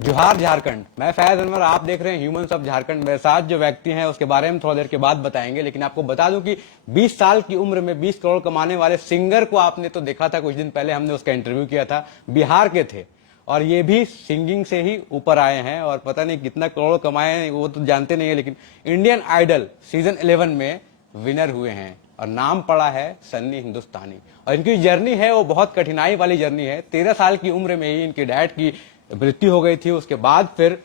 जोहार झारखंड। मैं फैज अनवर, आप देख रहे हैं ह्यूमंस ऑफ झारखंड। मेरे साथ जो व्यक्ति हैं उसके बारे में थोड़ा देर के बाद बताएंगे, लेकिन आपको बता दूं कि 20 साल की उम्र में 20 करोड़ कमाने वाले सिंगर को आपने तो देखा था, कुछ दिन पहले हमने उसका इंटरव्यू किया था। बिहार के थे और ये भी सिंगिंग से ही ऊपर आए हैं और पता नहीं कितना करोड़ कमाए हैं वो तो जानते नहीं है, लेकिन इंडियन आइडल सीजन 11 में विनर हुए हैं और नाम पड़ा है सन्नी हिंदुस्तानी। और इनकी जर्नी है वो बहुत कठिनाई वाली जर्नी है। 13 साल की उम्र में ही इनके डैड की मृत्यु हो गई थी। उसके बाद फिर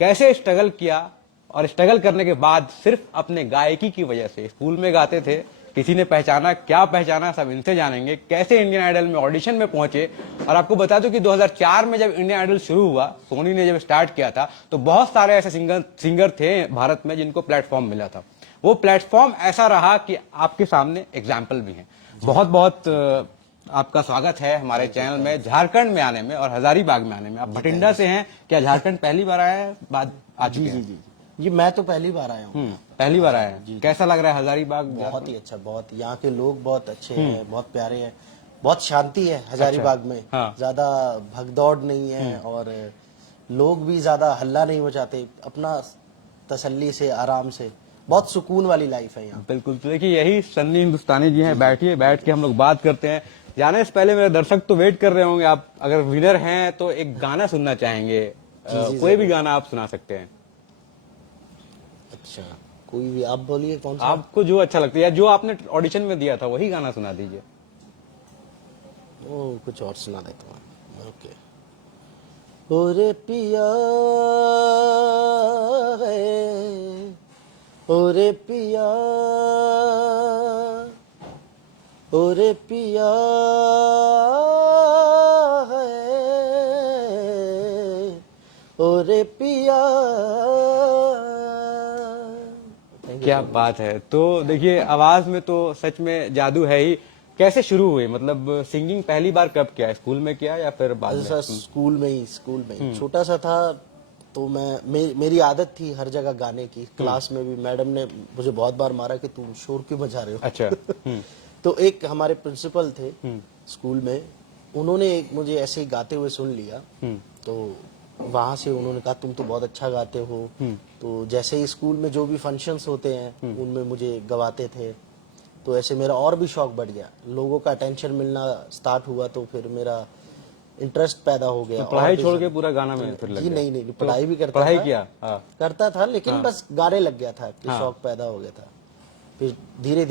कैसे स्ट्रगल किया और स्ट्रगल करने के बाद सिर्फ अपने गायकी की वजह से, स्कूल में गाते थे, किसी ने पहचाना, क्या पहचाना, सब इनसे जानेंगे। कैसे इंडियन आइडल में ऑडिशन में पहुंचे। और आपको बता दूं कि 2004 में जब इंडियन आइडल शुरू हुआ, सोनी ने जब स्टार्ट किया था, तो बहुत सारे ऐसे सिंगर थे भारत में जिनको प्लेटफॉर्म मिला था। वो प्लेटफॉर्म ऐसा रहा कि आपके सामने एग्जाम्पल भी है। बहुत बहुत आपका स्वागत है हमारे चैनल में, झारखंड में आने में और हजारीबाग में आने में। आप भटिंडा से हैं, क्या झारखंड पहली बार आए हैं? बाद आ चुके हैं? जी मैं तो पहली बार आया हूँ। पहली बार आए हैं। कैसा लग रहा है हजारीबाग? बहुत ही अच्छा, बहुत। यहाँ के लोग बहुत अच्छे हैं, बहुत प्यारे हैं, बहुत शांति है हजारीबाग में। हाँ। ज्यादा भगदौड़ नहीं है और लोग भी ज्यादा हल्ला नहीं मचाते, अपना तसल्ली से, आराम से, बहुत सुकून वाली लाइफ है यहाँ। बिल्कुल। तो देखिए यही सन्नी हिंदुस्तानी जी हैं। बैठिए, बैठ के हम लोग बात करते हैं। जाने से पहले मेरे दर्शक तो वेट कर रहे होंगे, आप अगर विनर हैं तो एक गाना सुनना चाहेंगे। कोई भी गाना आप सुना सकते हैं। अच्छा, कोई भी आप बोलिए, कौन सा आपको जो अच्छा लगता है या जो आपने ऑडिशन में दिया था वही गाना सुना दीजिए। ओ, कुछ और सुना देता हूँ। ओके। ओरे पिया है, ओरे पिया, ओरे पिया है, ओरे पिया। क्या बात है। तो देखिए आवाज में तो सच में जादू है ही। कैसे शुरू हुई, मतलब सिंगिंग पहली बार कब किया? स्कूल में किया या फिर बाद में? स्कूल में ही छोटा सा था तो मेरी आदत थी हर जगह गाने की। क्लास में भी मैडम ने मुझे बहुत बार मारा कि तुम शोर क्यों मचा रहे हो। अच्छा। तो एक हमारे प्रिंसिपल थे स्कूल में, उन्होंने मुझे ऐसे ही गाते हुए सुन लिया। तो वहां से उन्होंने कहा तुम तो बहुत अच्छा गाते हो। तो जैसे ही स्कूल में जो भी फंक्शंस होते हैं उनमें मुझे गवाते थे। तो ऐसे मेरा और भी शौक बढ़ गया, लोगों का अटेंशन मिलना स्टार्ट हुआ, तो फिर मेरा इंटरेस्ट पैदा हो गया। तो पढ़ाई छोड़ के पूरा गाना में फिर लग जी गया? नहीं, पढ़ाई भी करता पढ़ाई था, किया? करता था, लेकिन बस गाने लग गया था कि शौक पैदा हो गया था। फिर धीरे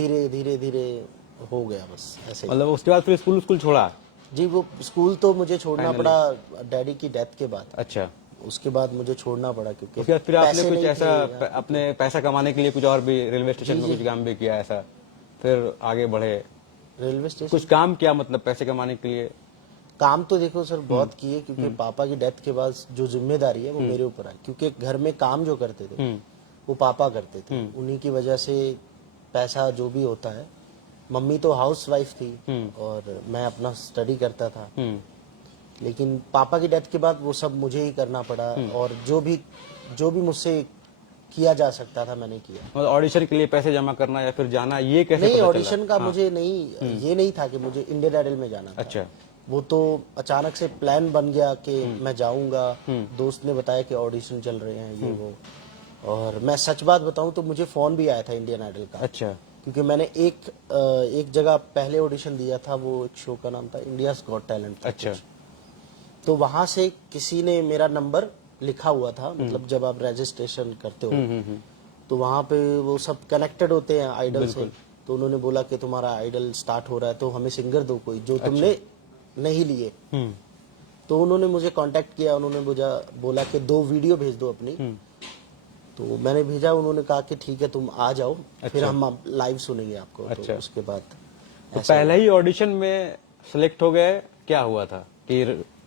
धीरे हो गया बस ऐसे। मतलब उसके बाद फिर स्कूल छोड़ा? जी, वो स्कूल तो मुझे छोड़ना पड़ा डैडी की डेथ के बाद। अच्छा। उसके बाद मुझे छोड़ना पड़ा क्योंकि उसके बाद फिर आपने पैसे कुछ नहीं ऐसा थे। अपने पैसा कमाने के लिए कुछ और भी रेलवे स्टेशन में कुछ काम भी किया ऐसा? फिर आगे बढ़े? रेलवे स्टेशन कुछ काम किया मतलब पैसे कमाने के लिए? काम तो देखो सर बहुत किए, क्योंकि पापा की डेथ के बाद जो जिम्मेदारी है वो मेरे ऊपर आई। क्योंकि घर में काम जो करते थे वो पापा करते थे, उन्हीं की वजह से पैसा जो भी होता है। मम्मी तो हाउस वाइफ थी और मैं अपना स्टडी करता था। लेकिन पापा की डेथ के बाद वो सब मुझे ही करना पड़ा और जो भी मुझसे किया जा सकता था मैंने किया। मतलब ऑडिशन के लिए पैसे जमा करना या फिर जाना, ये कैसे नहीं, पता ऑडिशन का चला? मुझे नहीं, ये नहीं था कि मुझे इंडियन आइडल में जाना था। अच्छा। वो तो अचानक से प्लान बन गया कि मैं जाऊंगा। दोस्त ने बताया कि ऑडिशन चल रहे हैं ये वो। और मैं सच बात बताऊं तो मुझे फोन भी आया था इंडियन आइडल का। अच्छा। क्योंकि मैंने एक जगह पहले ऑडिशन दिया था, वो एक शो का नाम था इंडियाज गॉट टैलेंट। अच्छा। तो वहां से किसी ने मेरा नंबर लिखा हुआ था, मतलब जब आप रजिस्ट्रेशन करते हो तो वहां पे वो सब कनेक्टेड होते हैं आइडल से। तो उन्होंने बोला कि तुम्हारा आइडल स्टार्ट हो रहा है तो हमें सिंगर दो कोई जो तुमने नहीं लिए। तो उन्होंने मुझे कांटेक्ट किया, उन्होंने बोला कि 2 वीडियो भेज दो अपनी। तो मैंने भेजा, उन्होंने कहा कि ठीक है तुम आ जाओ। फिर हम लाइव सुनेंगे आपको। अच्छा। तो उसके बाद तो पहले ही ऑडिशन में सिलेक्ट हो गए? क्या हुआ था कि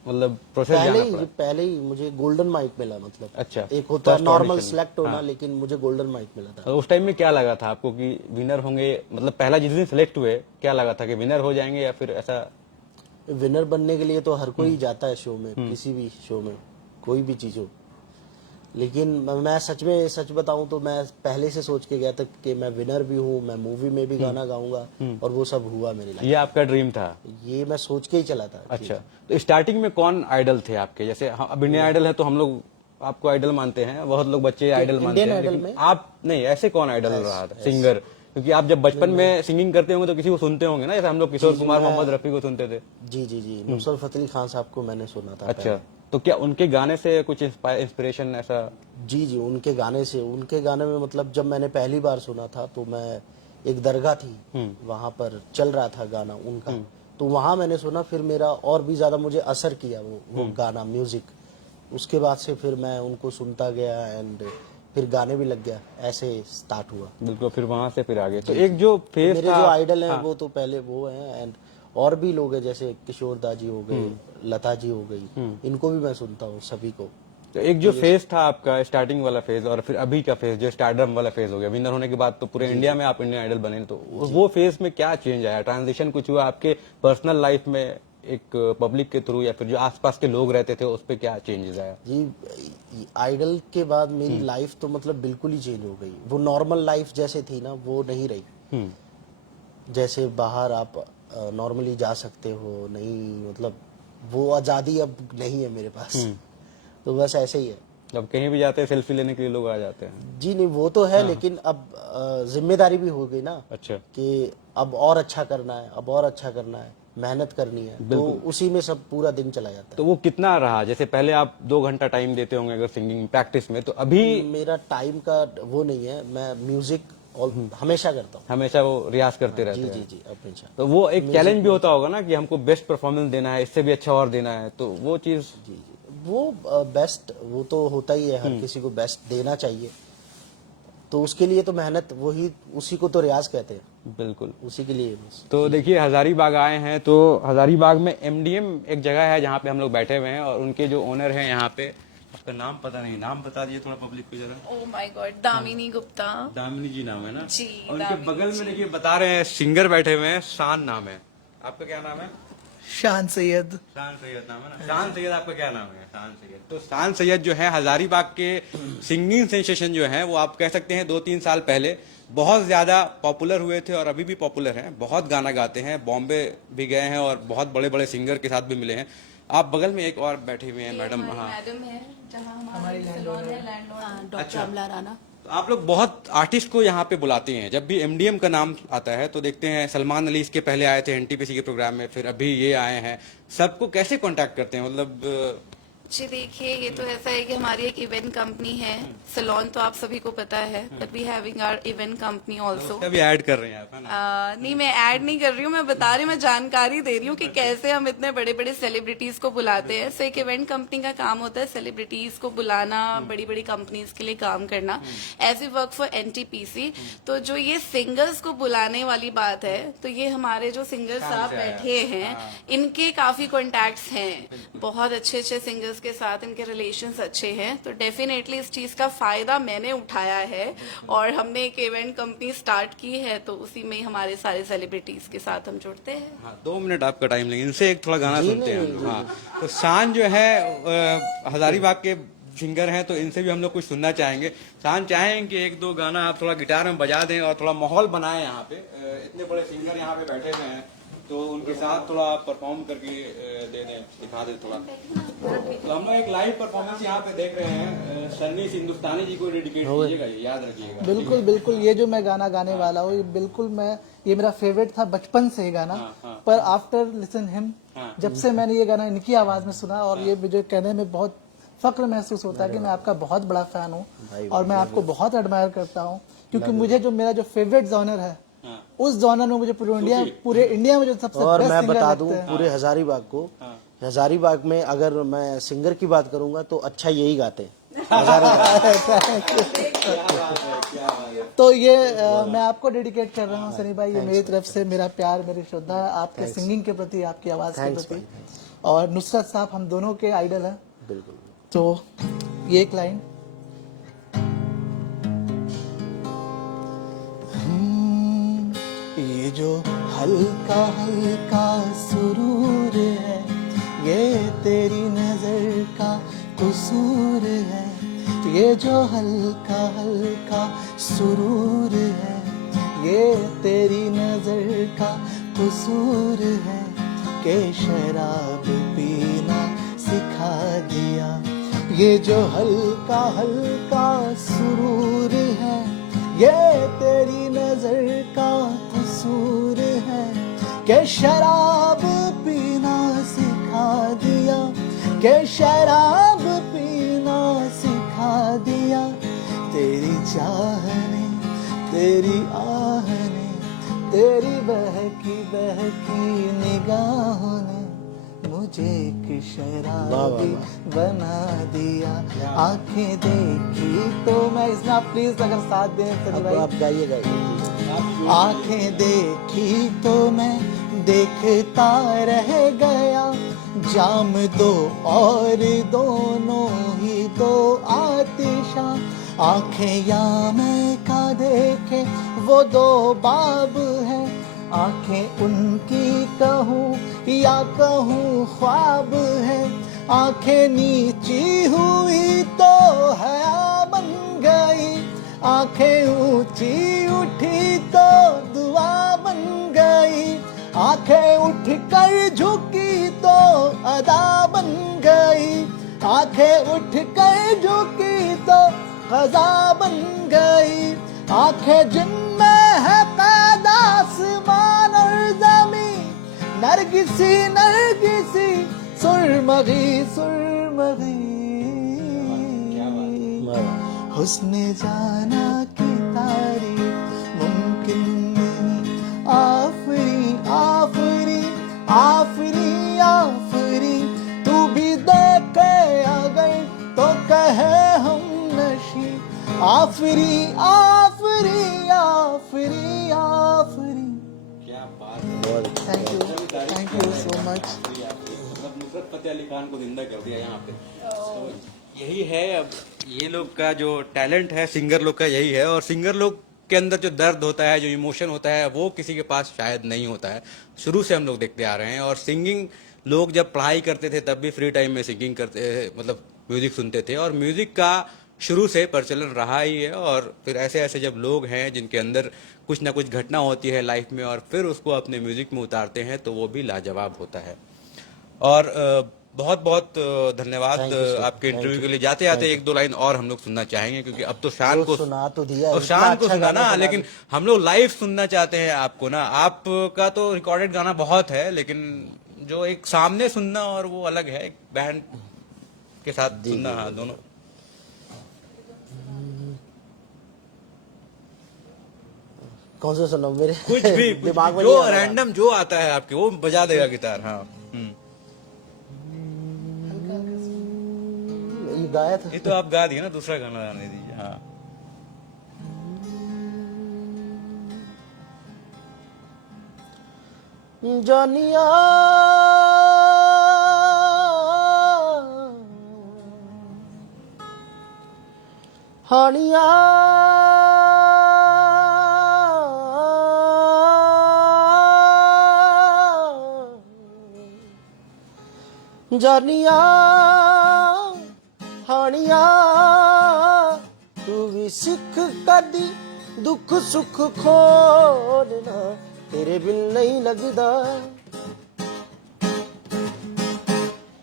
मतलब प्रोसेस जाना पड़ा? पहले ही मुझे गोल्डन माइक मिला। मतलब अच्छा। एक होता है नॉर्मल सिलेक्ट होना, लेकिन मुझे गोल्डन माइक मिला था। तो उस टाइम में क्या लगा था आपको कि विनर होंगे? मतलब पहला जिस दिन सिलेक्ट हुए क्या लगा था कि विनर हो जाएंगे या फिर ऐसा? विनर बनने के लिए तो हर कोई जाता है शो में, किसी भी शो में, कोई भी चीज हो। लेकिन मैं सच बताऊं तो मैं पहले से सोच के गया था कि मैं विनर भी हूँ, मैं मूवी में भी गाना गाऊंगा, और वो सब हुआ मेरी लाइफ। ये आपका ड्रीम था? ये मैं सोच के ही चला था। अच्छा, तो स्टार्टिंग में कौन आइडल थे आपके? जैसे अब इंडियन आइडल है तो हम लोग आपको आइडल मानते हैं, बहुत लोग बच्चे आइडल मानते हैं, आइडल लेकिन में आप नहीं, ऐसे कौन आइडल रहा था सिंगर? क्योंकि आप जब बचपन में सिंगिंग करते होंगे तो किसी को सुनते होंगे ना, जैसे हम लोग किशोर कुमार, मोहम्मद रफी को सुनते थे। जी नुसरत फतेह अली खान साहब को मैंने सुना था। अच्छा, तो क्या उनके गाने से कुछ इंस्पिरेशन ऐसा? जी उनके गाने में मतलब जब मैंने पहली बार सुना था तो मैं, एक दरगाह थी वहां पर चल रहा था गाना उनका, तो वहां मैंने सुना, फिर मेरा और भी ज्यादा मुझे असर किया वो गाना, म्यूजिक। उसके बाद से फिर मैं उनको सुनता गया एंड फिर गाने भी लग गया, ऐसे स्टार्ट हुआ। बिल्कुल, फिर वहां से फिर आगे। तो एक जो फेस मेरे था, जो आइडल हैं वो तो पहले वो हैं, एंड और भी लोग हैं जैसे किशोर दा जी हो गए, लता जी हो गई, इनको भी मैं सुनता हूँ सभी को। तो एक जो फेज था आपका, स्टार्टिंग वाला फेज, और फिर अभी का फेज जो स्टारडम वाला फेज हो गया, विनर होने के बाद तो पूरे इंडिया में आप इंडियन आइडल बने, तो वो फेज में क्या चेंज आया, ट्रांजिशन कुछ हुआ आपके पर्सनल लाइफ में, एक पब्लिक के थ्रू, या फिर जो आसपास के लोग रहते थे उस पर क्या चेंजेस आया? जी आइडल के बाद मेरी लाइफ तो मतलब बिल्कुल ही चेंज हो गई। वो नॉर्मल लाइफ जैसे थी ना, वो नहीं रही। जैसे बाहर आप नॉर्मली जा सकते हो, नहीं मतलब वो आज़ादी अब नहीं है मेरे पास। तो बस ऐसे ही है। अब कहीं भी जाते हैं सेल्फी लेने के लिए लोग आ जाते हैं। जी नहीं, वो तो है, लेकिन अब जिम्मेदारी भी हो गई ना। अच्छा, कि अब और अच्छा करना है, अब और अच्छा करना है, मेहनत करनी है, तो उसी में सब पूरा दिन चला जाता है। तो वो कितना रहा? जैसे पहले आप 2 घंटा टाइम देते होंगे अगर सिंगिंग प्रैक्टिस में, तो अभी? मेरा टाइम का वो नहीं है, मैं म्यूजिक हमेशा करता हूँ। हमेशा वो रियाज करते रहते हैं? जी हमेशा। तो वो एक चैलेंज भी होता होगा ना कि हमको बेस्ट परफॉर्मेंस देना है, इससे भी अच्छा और देना है, तो वो चीज? जी वो बेस्ट, वो तो होता ही है, हर किसी को बेस्ट देना चाहिए। तो उसके लिए तो मेहनत, वही उसी को तो रियाज कहते हैं। बिल्कुल, उसी के लिए बस। तो देखिए हजारीबाग आए हैं, तो हजारीबाग में एमडीएम एक जगह है जहाँ पे हम लोग बैठे हुए हैं, और उनके जो ओनर हैं यहाँ पे, आपका नाम पता नहीं, नाम बता दीजिए थोड़ा पब्लिक को जरा। Oh my God, Damini Gupta. Damini ji नाम है ना? जी, और उनके दामिनी बगल में देखिए बता रहे हैं सिंगर बैठे हुए हैं, शान नाम है। आपका क्या नाम है? शान सैयद। शान सैयद नाम है ना? शान सैयद, आपका क्या नाम है? शान सैयद। तो शान सैयद जो है हजारीबाग के सिंगिंग सेंसेशन जो है, वो आप कह सकते हैं 2-3 साल पहले बहुत ज्यादा पॉपुलर हुए थे, और अभी भी पॉपुलर हैं, बहुत गाना गाते हैं, बॉम्बे भी गए हैं और बहुत बड़े बड़े सिंगर के साथ भी मिले हैं। आप बगल में एक और बैठे हुए हैं मैडम। हाँ, मैडम है, जहाँ हमारी सैलून है, लैंडलॉर्ड डॉक्टर अमला राणा। तो आप लोग बहुत आर्टिस्ट को यहाँ पे बुलाते हैं, जब भी एमडीएम का नाम आता है तो देखते हैं सलमान अली इसके पहले आए थे एनटीपीसी के प्रोग्राम में, फिर अभी ये आए हैं, सबको कैसे कांटेक्ट करते हैं? मतलब जी देखिए, ये तो ऐसा है कि हमारी एक इवेंट कंपनी है, सैलून तो आप सभी को पता है, but we having our event company also. भी ऐड कर रहे हैं आप, है ना? नहीं, मैं ऐड नहीं कर रही हूँ, मैं बता रही हूँ, मैं जानकारी दे रही हूँ कि कैसे हम इतने बड़े बड़े सेलिब्रिटीज को बुलाते हैं। सो एक इवेंट कंपनी का काम होता है सेलिब्रिटीज को बुलाना, बड़ी बड़ी कंपनीज के लिए काम करना, as we work for NTPC. तो जो ये सिंगर्स को बुलाने वाली बात है, तो ये हमारे जो सिंगर्स साहब बैठे हैं, इनके काफी कॉन्टैक्ट्स हैं, बहुत अच्छे अच्छे सिंगर्स के साथ इनके रिलेशंस अच्छे हैं। तो डेफिनेटली इस चीज का फायदा मैंने उठाया है, और हमने एक इवेंट कंपनी स्टार्ट की है, तो उसी में हमारे सारे सेलिब्रिटीज के साथ हम जुड़ते हैं। हाँ, 2 मिनट आपका टाइम लेंगे, इनसे एक थोड़ा गाना सुनते हैं हम लोग। हाँ, तो शान जो है हजारीबाग के सिंगर हैं, तो इनसे भी हम लोग कुछ सुनना चाहेंगे। शान, चाहेंगे कि 1-2 गाना आप थोड़ा गिटार में बजा दें और थोड़ा माहौल बनाएं यहाँ पे, इतने बड़े सिंगर यहाँ पे बैठे हुए हैं, तो उनके साथ थोड़ा परफॉर्म करके दे दें, दिखा दें थोड़ा। तो हम लोग एक लाइव परफॉर्मेंस यहाँ पे देख रहे हैं, सन्नी हिंदुस्तानी जी को डेडिकेट कीजिएगा, ये याद रखिएगा। बिल्कुल बिल्कुल, ये जो मैं गाना गाने वाला हूँ, ये बिल्कुल ये मेरा फेवरेट था बचपन से ही गाना। पर आफ्टर लिसन हिम, जब से मैंने ये गाना इनकी आवाज में सुना, और ये मुझे कहने में बहुत फक्र महसूस होता है कि मैं आपका बहुत बड़ा फैन हूँ, और मैं आपको बहुत एडमायर करता हूँ, क्योंकि मुझे जो मेरा जो फेवरेट जॉनर है, उस जॉनर में मुझे पूरे इंडिया में जो सबसे और बेस्ट मैं सिंगर बता लगते दूं हैं। पूरे हजारीबाग को, हजारीबाग में अगर मैं सिंगर की बात करूंगा तो अच्छा यही गाते हैं हजारीबाग। तो ये मैं आपको डेडिकेट कर रहा हूँ सनी भाई, ये मेरी तरफ से मेरा प्यार, मेरी श्रद्धा है आपके सिंगिंग के प्रति, आपकी आवाज के प्रति। और नुसरत साहब हम दोनों के आइडल हैं। बिल्कुल। तो ये एक लाइन, ये जो हल्का हल्का सुरूर है, ये तेरी नजर का कसूर है, ये जो हल्का हल्का सुरूर है, ये तेरी नजर का कसूर है कि शराब पीना सिखा दिया। ये जो हल्का हल्का सुरूर है, ये तेरी नजर का कसूर है कि शराब पीना सिखा दिया, कि शराब पीना सिखा दिया। तेरी चाह ने, तेरी आह ने, तेरी बहकी बहकी निगाहों ने मुझे एक शराबी बना दिया। आंखें देखी तो मैं, इसमें आप प्लीज अगर साथ दें सनी भाई। आप गाइए गाइए। आंखें देखी तो मैं देखता रह गया, जाम दो और दोनों ही दो आतिशा। आंखें या मैं का देखे वो दो बाब है, आंखें उनकी कहूँ या कहूँ ख्वाब है। आंखें नीची हुई तो हया बन गई, आंखें ऊंची उठी तो दुआ बन गई। आंखें उठ कर झुकी तो अदा बन गई, आंखें उठ कर झुकी तो क़ज़ा बन गई। आंखें जिनमें है क़ैद आसमान और ज़मीं, नरगिसी नरगिसी सुरमगी सुरमगी। हुस्ने जाना की तारीफ मुमकिन नहीं, आफरी आफरी आफरी आफरी। तू भी देखे अगर तो कहे हम नशी, आफरी आफरी आफरी आफरी। क्या बात है, थैंक यू सो मच। मतलब नुसरत फतेह अली खान को जिंदा कर दिया यहाँ पे। तो यही है, अब ये लोग का जो टैलेंट है सिंगर लोग का यही है। और सिंगर लोग के अंदर जो दर्द होता है, जो इमोशन होता है, वो किसी के पास शायद नहीं होता है। शुरू से हम लोग देखते आ रहे हैं। और सिंगिंग लोग जब पढ़ाई करते थे तब भी फ्री टाइम में सिंगिंग करते, मतलब म्यूजिक सुनते थे। और म्यूजिक का शुरू से प्रचलन रहा ही है। और फिर ऐसे ऐसे जब लोग हैं जिनके अंदर कुछ ना कुछ घटना होती है लाइफ में और फिर उसको अपने म्यूजिक में उतारते हैं, तो वो भी लाजवाब होता है। और बहुत बहुत धन्यवाद आपके इंटरव्यू के लिए। जाते जाते एक दो लाइन और हम लोग सुनना चाहेंगे, क्योंकि अब तो शान को सुना तो दिया, और शान को सुना ना, लेकिन हम लोग लाइव सुनना चाहते हैं आपको ना। आपका तो रिकॉर्डेड गाना बहुत है, लेकिन जो एक सामने सुनना और वो अलग है, एक बैंड के साथ सुनना। हाँ, दोनों। कौन सा सुना मेरे कुछ भी दिमाग में जो नहीं आ रहा। रैंडम जो आता है आपके, वो बजा देगा गिटार। हाँ, ये गाया था। ये तो आप गा दिए ना, दूसरा गाना गाने दीजिए। हाँ, जानिया हानिया जानिया हानिया, तू भी सिख कदी दुख सुख खोलना, तेरे बिन नहीं लगदा,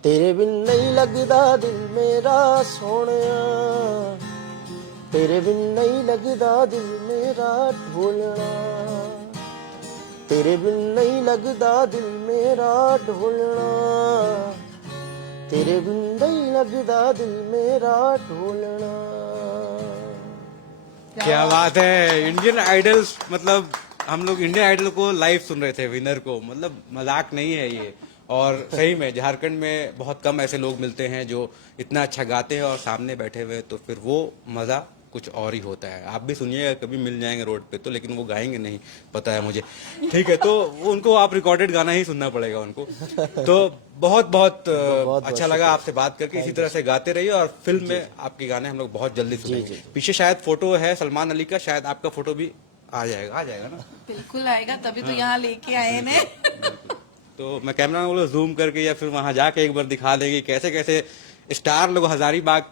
तेरे बिन नहीं लगदा दिल मेरा सोनिया, तेरे बिन नहीं लगदा दिल मेरा ढोलना, तेरे बिन नहीं लगदा दिल मेरा ढोलना, तेरे बिन नहीं लगदा दिल मेरा ढोलना। क्या बात है। इंडियन आइडल्स, मतलब हम लोग इंडियन आइडल को लाइव सुन रहे थे, विनर को। मतलब मजाक नहीं है ये। और सही में झारखंड में बहुत कम ऐसे लोग मिलते हैं जो इतना अच्छा गाते हैं और सामने बैठे हुए, तो फिर वो मजा कुछ और ही होता है। आप भी सुनिएगा, कभी मिल जाएंगे रोड पे तो, लेकिन वो गाएंगे नहीं, पता है मुझे। ठीक है, तो उनको आप रिकॉर्डेड गाना ही सुनना पड़ेगा उनको। तो बहुत बहुत अच्छा लगा आपसे बात करके। इसी तरह से गाते रहिए और फिल्म में आपके गाने हम लोग बहुत जल्दी सुनेंगे। पीछे शायद फोटो है सलमान अली का, शायद आपका फोटो भी आ जाएगा ना? बिल्कुल आएगा, तभी तो यहाँ लेके आए ने। तो मैं कैमरा को जूम करके या फिर वहां जाके एक बार दिखा देंगे कैसे कैसे स्टार लोग हजारीबाग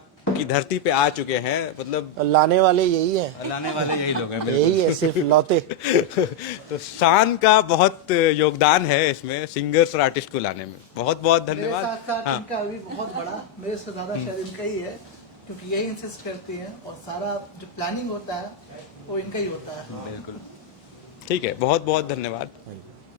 की धरती पे आ चुके हैं, मतलब लाने वाले यही है, लाने वाले यही लोग हैं। यही है, सिर्फ लौते। तो शान का बहुत योगदान है इसमें, सिंगर्स और आर्टिस्ट को लाने में। बहुत बहुत मेरे धन्यवाद। साथ साथ इनका भी बहुत बड़ा, मेरे से ज्यादा शायद इनका ही है, क्योंकि यही इंसिस्ट करती हैं और सारा जो प्लानिंग होता है वो इनका ही होता है। बिल्कुल ठीक है, बहुत बहुत धन्यवाद।